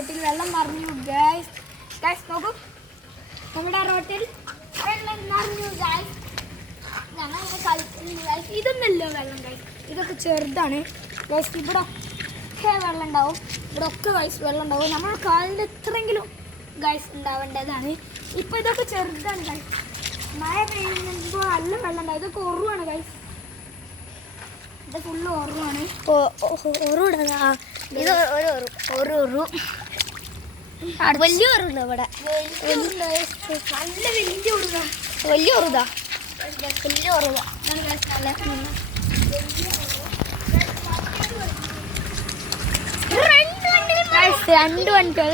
റോട്ടിൽ വെള്ളം നിറഞ്ഞു ഗൈസ്. ഗൈസ് നോക്കൂ, നമ്മുടെ റോട്ടിൽ വെള്ളം നിറഞ്ഞു ഗൈസ്. ഞങ്ങൾ ഇങ്ങനെ കളിക്കുന്നു ഗൈസ്. ഇതൊന്നല്ലോ വെള്ളം ഗൈസ്, ഇതൊക്കെ ചെറുതാണ് ഗൈസ്. ഇവിടെ ഒക്കെ വെള്ളം ഉണ്ടാവും, ഇവിടെ ഒക്കെ ഗൈസ് വെള്ളം ഉണ്ടാവും. നമ്മുടെ കാലിൻ്റെ എത്രയെങ്കിലും ഗൈസ് ഉണ്ടാവേണ്ടതാണ്. ഇപ്പം ഇതൊക്കെ ചെറുതാണ് ഗൈസ്. മഴ പെയ്യുമ്പോൾ നല്ല വെള്ളം ഉണ്ടാവും. ഇതൊക്കെ ഉറവാണ് ഗൈസ്, ഇത് ഫുള്ള് ഉറവാണ്. ഒറുടാ ഇത് ഒരു വലിയ ഒറുണ്ട് ഇവിടെ. നല്ല വലിയ ഉറുക, വലിയ ഒറുതാ, വലിയ ഒറുതാ. രണ്ട് വണ്ടികൾ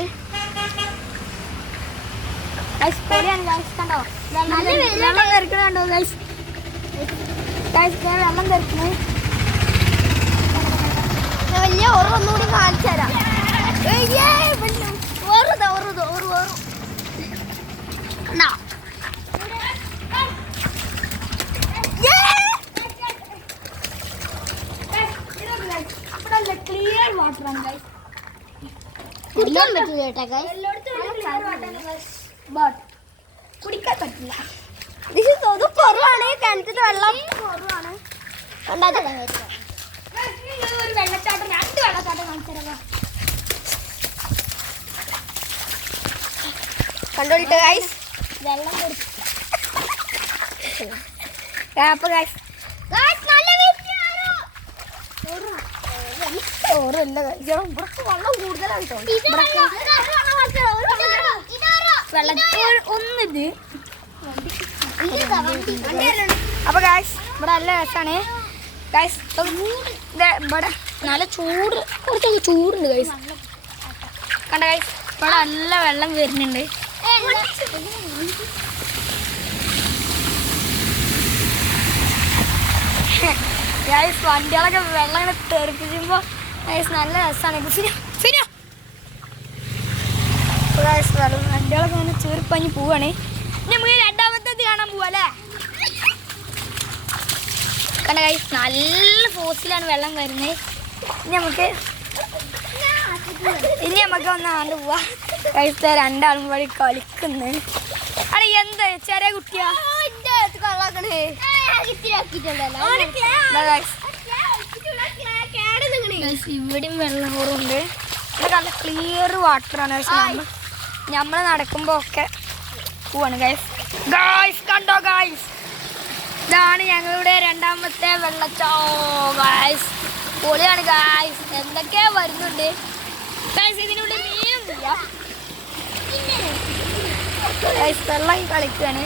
പൊളിയാണ് ഗൈസ്. കണ്ടോ വെള്ളം തെറിക്കണോ ഗൈസ്? വെള്ളം തെറിക്കണേ. വലിയ ഒറു ഒന്നുകൂടി കാണിച്ചു തരാം. ഒറുതാ ഒറുതാ ഒറു ഒറു ക്ലിയർ വാട്ടറാണ് ഗൈസ്. കുടിക്കാൻ പറ്റില്ല കേട്ടാ ഗൈസ്. കുടിക്കാൻ പറ്റില്ല. ഇത് കുറവാണ്, കിണറ്റിൽ വെള്ളം കുറവാണ്. ഒരു വെള്ളച്ചാട്ടം, രണ്ട് വെള്ളച്ചാട്ടം കാണിച്ചു കണ്ടോളിട്ട് ഗൈസ്. വെള്ളം അപ്പൊ ഗൈസ് ഓരല്ല ഇവിടക്ക് വെള്ളം കൂടുതലാണ് കേട്ടോ. ഒന്നിത്. അപ്പൊ ഗൈസ് ഇവിടെ നല്ല രസമാണ് ഗൈസ്. ഇവിടെ നല്ല ചൂട്, കുറച്ചൊക്കെ ചൂടുണ്ട് ഗൈസ്. കണ്ട ഗൈസ്, ഇവിടെ നല്ല വെള്ളം വരുന്നുണ്ട്. ഗൈസ് വണ്ടികളൊക്കെ വെള്ളം ഇങ്ങനെ തെറിപ്പിക്കുമ്പോൾ ഗൈസ് നല്ല രസമാണ്. ശരിയാ ഗൈസ് വണ്ടികളൊക്കെ ഇങ്ങനെ ചീർപ്പഞ്ഞ് പോവാണ്. നമുക്ക് രണ്ടാമത്തേത് കാണാൻ പോവാ അല്ലേ? കണ്ട ഗൈസ് നല്ല ഫോഴ്സിലാണ് വെള്ളം വരുന്നത്. ഇനി നമുക്ക് ഒന്നാണ്ട് പോവാ ഗൈസ്. രണ്ടാളും വഴി കളിക്കുന്നു. അടേ എന്താ ചെറിയ കുട്ടിയാ ഇവിടെയും വെള്ളം കുറവുണ്ട്. ഇവിടെ നല്ല ക്ലിയർ വാട്ടറാണ്. നമ്മൾ നടക്കുമ്പോ ഒക്കെ പോവാണ് ഗൈസ്. ഗൈസ് കണ്ടോ ഗൈസ്, ഇതാണ് ഞങ്ങളുടെ രണ്ടാമത്തെ വെള്ളച്ചാട്ടം ഗൈസ്. പൊളിയാണ് ഗൈസ്, എന്തൊക്കെയാ വരുന്നുണ്ട് ഗൈസ്. ഇതിനുള്ളിൽ മീനൊന്നുമില്ല ഗൈസ്, വെള്ളം കളിക്കുകയാണ്.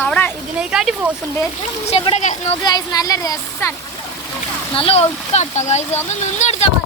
അവിടെ ഇതിനേക്കാട്ടി ഫോഴ്സ് ഉണ്ട്. പക്ഷെ ഇവിടെ നോക്ക് ഗൈസ്, നല്ല രസമാണ്, നല്ല ഒഴുക്കാട്ടോ ഗൈസ്. ഒന്ന് നിന്നെടുത്താൽ മതി.